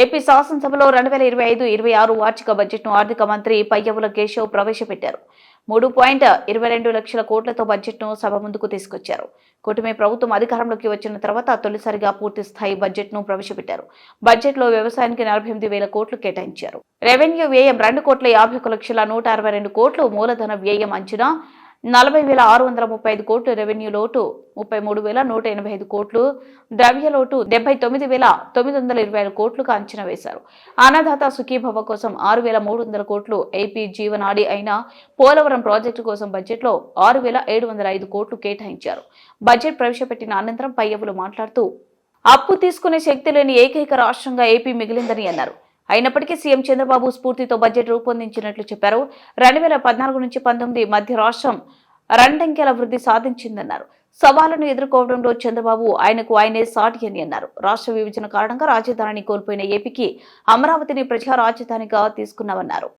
AP శాసనసభలో 2025-26 వార్షిక బడ్జెట్ను ఆర్థిక మంత్రి పయ్యావుల కేశవ్ ప్రవేశపెట్టారు. 3.22 లక్షల కోట్లతో బడ్జెట్ను సభ ముందుకు తీసుకొచ్చారు. కూటమి ప్రభుత్వం అధికారంలోకి వచ్చిన తర్వాత తొలిసారిగా పూర్తి స్థాయి బడ్జెట్ను ప్రవేశపెట్టారు. బడ్జెట్లో వ్యవసాయానికి 48,000 కోట్లు కేటాయించారు. రెవెన్యూ వ్యయం 2,51,162 కోట్లు, మూలధన వ్యయం అంచనా 40,635 కోట్లు, రెవెన్యూ లోటు 33,185 కోట్లు, ద్రవ్య లోటు 79,925 కోట్లుగా అంచనా వేశారు. అన్నదాత సుఖీభవ కోసం 6,300 కోట్లు, ఏపీ జీవనాడి అయిన పోలవరం ప్రాజెక్టు కోసం బడ్జెట్లో 6,705 కోట్లు కేటాయించారు. బడ్జెట్ ప్రవేశపెట్టిన అనంతరం పయ్యవులు మాట్లాడుతూ అప్పు తీసుకునే శక్తి లేని ఏకైక రాష్ట్రంగా ఏపీ మిగిలిందని అన్నారు. అయినప్పటికీ సీఎం చంద్రబాబు స్ఫూర్తితో బడ్జెట్ రూపొందించినట్లు చెప్పారు. 2014 నుంచి 19 మధ్య రాష్ట్రం రెండంకెల వృద్ధి సాధించిందన్నారు. సవాళ్లను ఎదుర్కోవడంలో చంద్రబాబు ఆయనే సాటి అని అన్నారు. రాష్ట్ర విభజన కారణంగా రాజధానిని కోల్పోయిన ఏపీకి అమరావతిని ప్రజా రాజధానిగా తీసుకున్నామన్నారు.